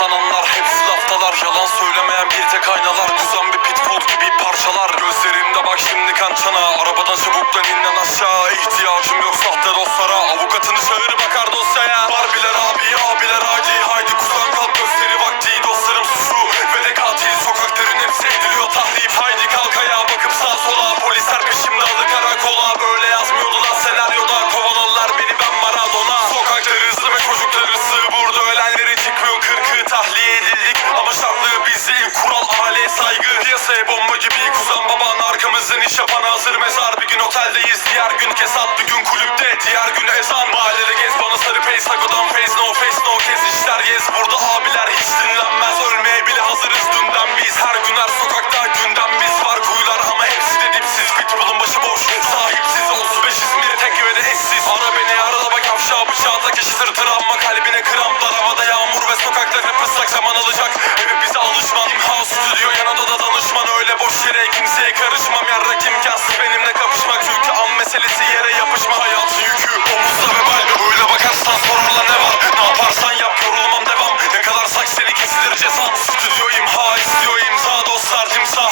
sananlar hepsi laftalar. Yalan söylemeyen bir tek aynalar. Kuzan bir pitbull gibi parçalar. Gözlerimde bak şimdi kan çana Arabadan çabuktan innen aşağı. İhtiyacım yok sahte dostlara. Avukatını çağır Piyasaya bomba gibi kuzan baban Arkamızdan iş yapan hazır mezar. Bir gün oteldeyiz diğer gün kesat Bir gün kulüpte diğer gün ezan. Mahallede gez bana sarı pey sakodan face no face no kez. İşler yez Burada abiler hiç dinlenmez. Ölmeye bile hazırız dünden biz. Her gün her sokakta gündem biz. Var kuyular ama hepsi de dipsiz. Pitbull'un başı boş sahipsiz. 35 İzmir tek de eşsiz. Ara beni arada bak afşa bıçağı tak eşi sırtına ama kalbine kramplar Havada yağmur ve sokaklar hep ıslak zaman alacak. Hep bize alışman meselesi yere yapışma Hayatın yükü omuzda vebal Öyle bakarsan sorarlar ne var? Ne yaparsan yap yorulmam devam. Yakalarsak seni kesilir cezan Stüdyo imha istiyor imza Dostlar timsah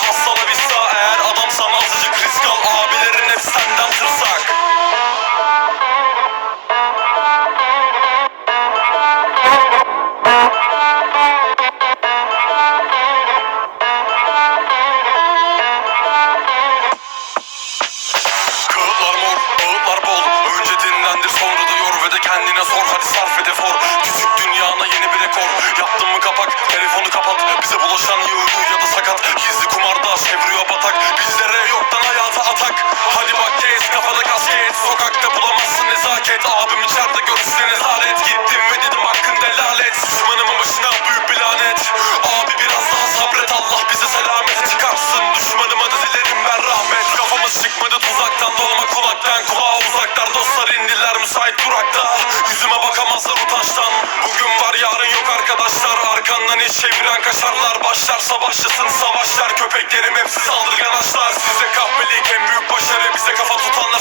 kendine sor Hadi sarf et efor Küçük dünyana yeni bir rekor. Yaptın mı kapak, telefonu kapat. Bize bulaşan ya ölü ya da sakat. Gizli kumarda çeviriyor batak. Bizlere yoktan hayata atak. Hadi bak kes kafada kasket Sokakta bulamazsın nezaket. Abim içeride görüşüne nezaret. Gittim ve dedim hakkın delalet Düşmanımın başına büyük bir lanet. Abi biraz daha sabret Allah bize selamete çıkarsın Düşmanıma da dilerim ben rahmet. Kafamız çıkmadı tuzaktan dolma kulaktan Kulağa uzaklar dostlar indiler müsait durakta bakamazlar utançtan. Bugün var yarın yok arkadaşlar. Arkandan hiç çeviren kaşarlar Başlar savaşçısın savaşlar. Köpeklerim hepsi saldırgan açlar Size kahpelik en büyük başarı Bize kafa tutanlar